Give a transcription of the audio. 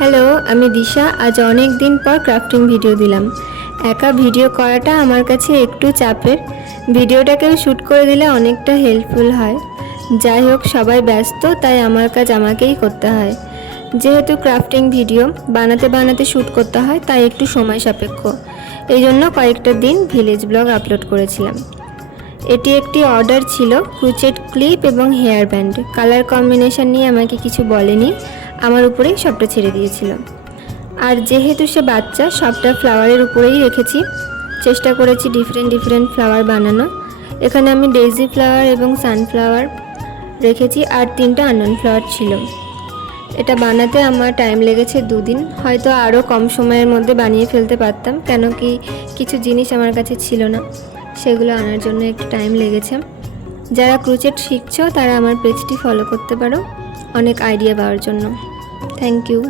Hello, আমি দিশা। আজ অনেক দিন পর ক্রাফটিং ভিডিও দিলাম। একা ভিডিও করাটা আমার কাছে একটু চাপের। ভিডিওটা কেউ শ্যুট করে দিলে অনেকটা হেল্পফুল হয়। যাই হোক, সবাই ব্যস্ত, তাই আমার কাজ আমাকেই করতে হয়। যেহেতু ক্রাফটিং ভিডিও বানাতে বানাতে শ্যুট করতে হয়, তাই একটু সময় সাপেক্ষ। এই জন্য কয়েকটা দিন ভিলেজ ব্লগ আপলোড করেছিলাম। এটি একটি অর্ডার ছিল, ক্রুচেট ক্লিপ এবং হেয়ার ব্যান্ড। কালার কম্বিনেশন নিয়ে আমাকে কিছু বলেনি, আমার উপরেই সবটা ছেড়ে দিয়েছিল। আর যেহেতু সে বাচ্চা, সবটা ফ্লাওয়ারের উপরেই রেখেছি। চেষ্টা করেছি ডিফারেন্ট ফ্লাওয়ার বানানো। এখানে আমি ডেইজি ফ্লাওয়ার এবং সানফ্লাওয়ার রেখেছি, আর 3টা আননোন ফ্লাওয়ার ছিল। এটা বানাতে আমার টাইম লেগেছে 2 দিন। হয়তো আরও কম সময়ের মধ্যে বানিয়ে ফেলতে পারতাম, কেন কি কিছু জিনিস আমার কাছে ছিল না, সেগুলো আনার জন্য একটু টাইম লেগেছে। যারা ক্রুচেট শিখছো তারা আমার পেজটি ফলো করতে পারো অনেক আইডিয়া পাওয়ার জন্য। Thank you.